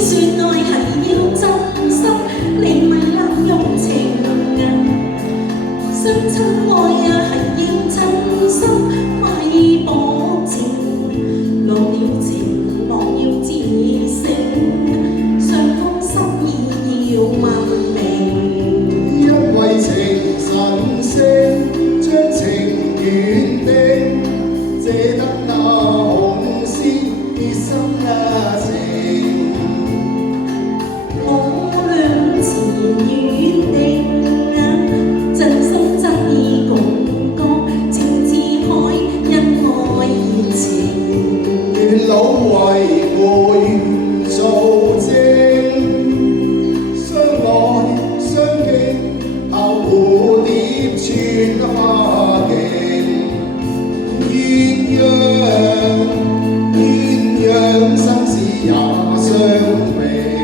說愛係要真心，你咪濫用情人。相親愛啊係要真心，咪保證落了情莫要自省，雙方心意要問明。因為情神聖，將情緣定，借得那紅絲結心情。我倆前緣定，真心真意共覺，情自開，因愛熱情。願老為會做證，相愛相敬，後蝴蝶穿花徑。鴛鴦生死也相榮。